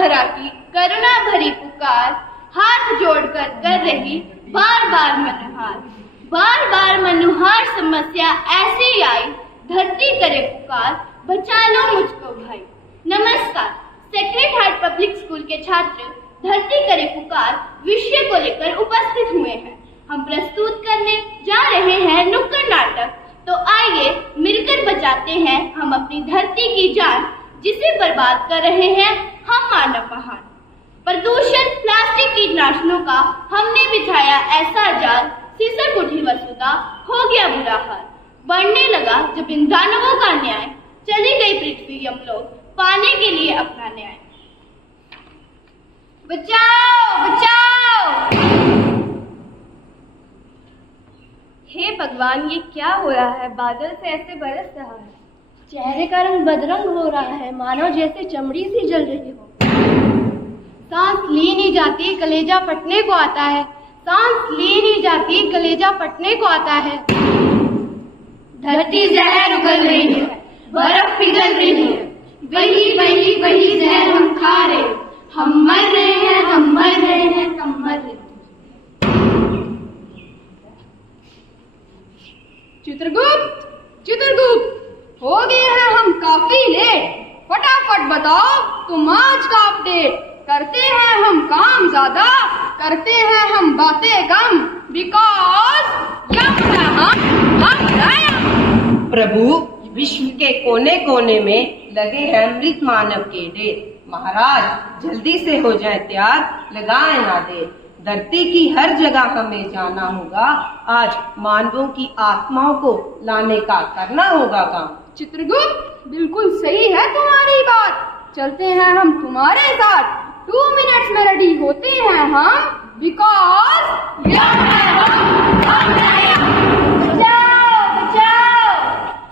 धरा की करुणा भरी पुकार, हाथ जोड़कर कर रही बार बार मनुहार समस्या ऐसी आई, धरती करे पुकार, बचा लो मुझको भाई। नमस्कार, सेक्रेड हार्ट पब्लिक स्कूल के छात्र धरती करे पुकार विषय को लेकर उपस्थित हुए हैं। हम प्रस्तुत करने जा रहे हैं नुक्कड़ नाटक। तो आइए मिलकर बचाते हैं हम अपनी धरती की जान, जिसे बर्बाद कर रहे हैं हम मानव महान। प्रदूषण, प्लास्टिक, कीटनाशकों का हमने बिछाया ऐसा जाल, सिसक उठी वसुधा, हो गया बुरा हाल। बढ़ने लगा जब इन दानवों का न्याय, चली गई पृथ्वी यमलोक पाने के लिए अपना न्याय। बचाओ बचाओ। हे भगवान, ये क्या हो रहा है? बादल से ऐसे बरस रहा है, चेहरे का रंग बदरंग हो रहा है, मानो जैसे चमड़ी सी जल रही हो। सांस ली नहीं जाती, कलेजा फटने को आता है। सांस ली नहीं जाती, कलेजा फटने को आता है। धरती जहर उगल रही है, बर्फ पिघल रही है, वही वही वही जहर हम खा रहे। हम मर रहे हैं, हम मर रहे हैं, हम मर रहे हैं। चित्रगुप्त, चित्रगुप्त, हो गए हैं हम काफी लेट। फटाफट बताओ तुम आज का अपडेट। करते हैं हम काम ज्यादा, करते हैं हम बातें कम, बिकॉज प्रभु, विश्व के कोने कोने में लगे हैं मृत मानव के ढेर। महाराज जल्दी से हो जाए तैयार, लगाए ना देर। धरती की हर जगह हमें जाना होगा, आज मानवों की आत्माओं को लाने का करना होगा काम। चित्रगुप्त, बिल्कुल सही है तुम्हारी बात। चलते हैं हम तुम्हारे साथ, 2 मिनट्स में रेडी होते हैं हम, बिकॉज बचाओ बचाओ।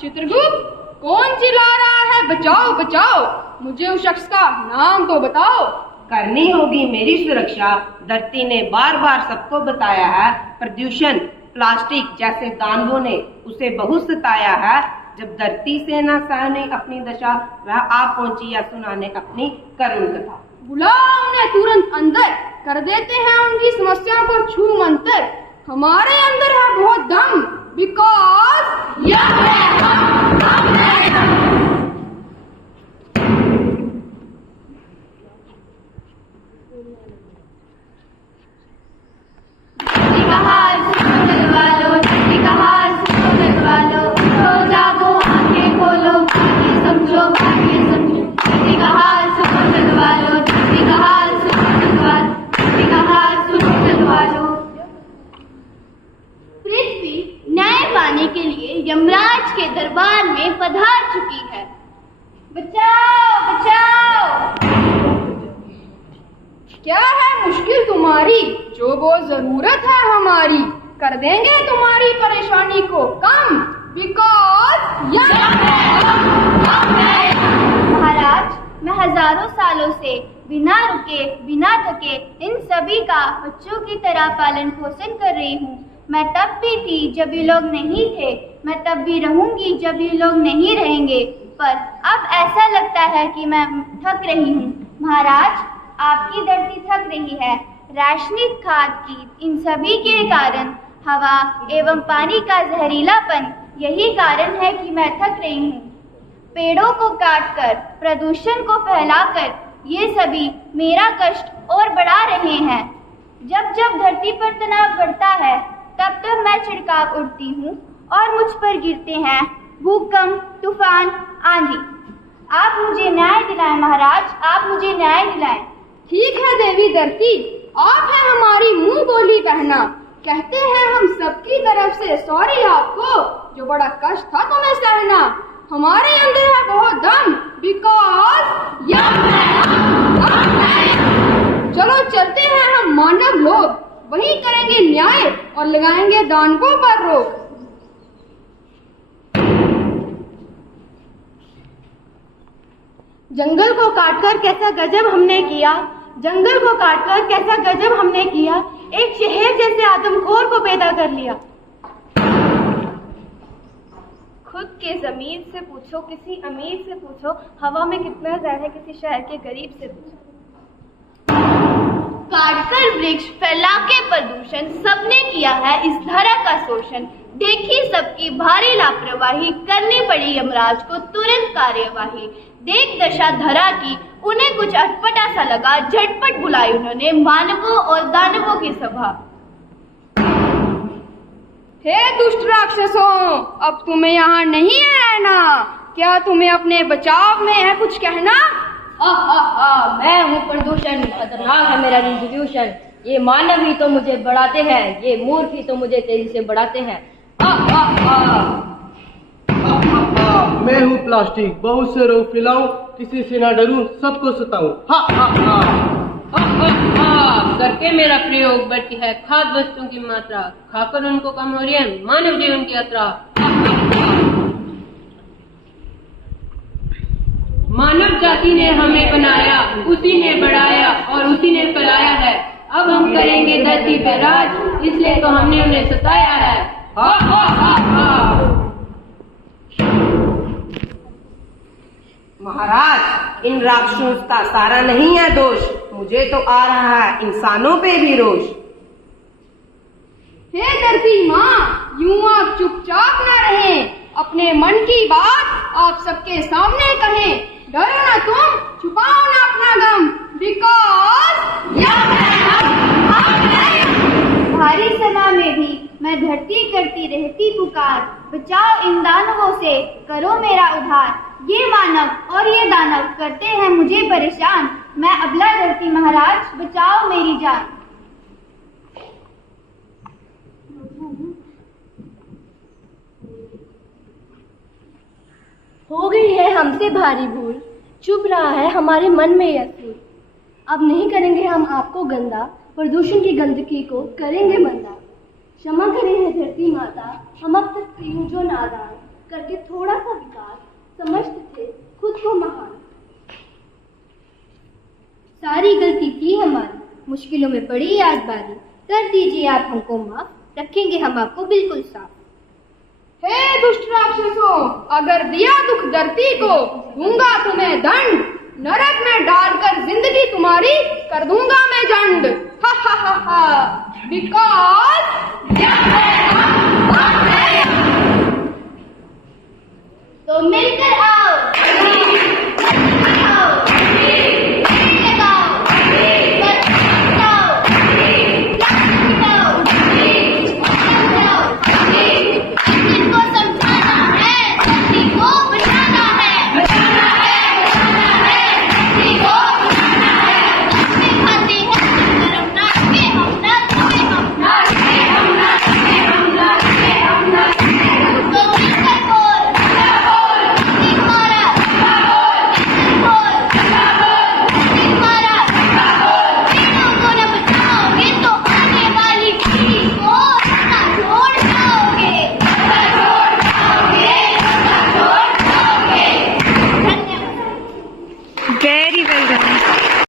चित्रगुप्त, कौन चिल्ला रहा है बचाओ बचाओ? मुझे उस शख्स का नाम तो बताओ। करनी होगी मेरी सुरक्षा, धरती ने बार बार सबको बताया है। प्रदूषण, प्लास्टिक जैसे दानवों ने उसे बहुत सताया है। जब धरती से न सहने अपनी दशा, वह आप पहुंची या सुनाने अपनी करुण कथा। बुलाओ उन्हें तुरंत अंदर, कर देते हैं उनकी समस्या को छू मंतर। हमारे अंदर है बहुत दम, बिकॉज यह है हम है हम। पृथ्वी न्याय पाने के लिए यमराज के दरबार में पधार चुकी है। बचाओ बचाओ। क्या है मुश्किल तुम्हारी, जो वो जरूरत है हमारी, कर देंगे तुम्हारी परेशानी को कम, बिकॉज महाराज, मैं हजारों सालों से बिना रुके बिना थके इन सभी का बच्चों की तरह पालन पोषण कर रही हूँ। मैं तब भी थी जब ये लोग नहीं थे, मैं तब भी रहूंगी जब ये लोग नहीं रहेंगे, पर अब ऐसा लगता है कि मैं थक रही हूँ। महाराज, आपकी धरती थक रही है। रासायनिक खाद की इन सभी के कारण, हवा एवं पानी का जहरीलापन, यही कारण है कि मैं थक रही हूँ। पेड़ों को काटकर, प्रदूषण को फैलाकर, ये सभी मेरा कष्ट और बढ़ा रहे हैं। जब जब धरती पर तनाव बढ़ता है, तब तब मैं छिड़काव उड़ती हूँ और मुझ पर गिरते हैं भूकंप, तूफान, आंधी। आप मुझे न्याय दिलाएं महाराज, आप मुझे न्याय दिलाएं। ठीक है देवी धरती, आप है हमारी मुंह बोली बहना। कहते हैं हम सबकी तरफ से सॉरी आपको, जो बड़ा कष्ट था तुम्हें सहना। हमारे अंदर है बहुत दम, बिकॉज चलो चलते हैं हम मानव लोग, वही करेंगे न्याय और लगाएंगे दानवों पर रोक। जंगल को काटकर कैसा गजब हमने किया, जंगल को काटकर कैसा गजब हमने किया, एक शहर जैसे आदमखोर को पैदा कर लिया। खुद के जमीन से पूछो, किसी अमीर से पूछो, हवा में कितना जहर है किसी शहर के गरीब से पूछो। काटकर वृक्ष, फैला के प्रदूषण, सबने किया है इस धरा का शोषण। देखी सबकी भारी लापरवाही, करनी पड़ी यमराज को तुरंत कार्यवाही। देख दशा धरा की, उन्हें कुछ अटपटा सा लगा, झटपट बुलाई उन्होंने मानवों और दानवों की सभा। हे दुष्ट राक्षसों, अब तुम्हें यहाँ नहीं है रहना। क्या तुम्हें अपने बचाव में है कुछ कहना? मैं हूँ प्रदूषण, खतरनाक है मेरा डिस्ट्रीब्यूशन। ये मानव ही तो मुझे बढ़ाते हैं, ये मूर्ख ही तो मुझे तेजी से बढ़ाते हैं। मैं हूँ प्लास्टिक, बहुत से रोग फैलाऊं, किसी से ना डरूं, सबको सताऊं। करके मेरा प्रयोग बढ़ती है खाद्य वस्तुओं की मात्रा, खाकर उनको कम हो रही है मानव जीवन की यात्रा। मानव जाति ने हमें बनाया, उसी ने बढ़ाया और उसी ने फैलाया है। अब हम करेंगे धरती पे राज, इसलिए तो हमने उन्हें सताया है। महाराज, इन राक्षसों का सारा नहीं है दोष, मुझे तो आ रहा है इंसानों पे भी रोष। हे धरती माँ, यूं आप चुपचाप न रहें, अपने मन की बात आप सबके सामने कहें। डरो ना तुम, छुपाओ ना अपना गम, बिकॉज़ भारी समा में भी मैं धरती करती रहती पुकार, बचाओ इन दानवों से, करो मेरा उद्धार। ये मानव और ये दानव करते हैं मुझे परेशान, मैं अबला धरती महाराज, बचाओ मेरी जान। हो गई है हमसे भारी भूल, चुभ रहा है हमारे मन में यह सूल। अब नहीं करेंगे हम आपको गंदा, प्रदूषण की गंदगी को करेंगे मंदा। क्षमा करें है धरती माता, हम अब तक थे यूं जो नादान, करके थोड़ा सा विकास समझते थे खुद को महान। सारी गलती थी हमारी, मुश्किलों में पड़ी आज बारी, कर दीजिए आप हमको माफ, रखेंगे हम आपको बिल्कुल साफ। हे दुष्ट राक्षसों, अगर दिया दुख धरती को, दूंगा तुम्हें दंड, नरक में डालकर जिंदगी तुम्हारी कर दूंगा मैं जंड। हा हा हा हा, बिकॉज़ तो मिलकर आओ।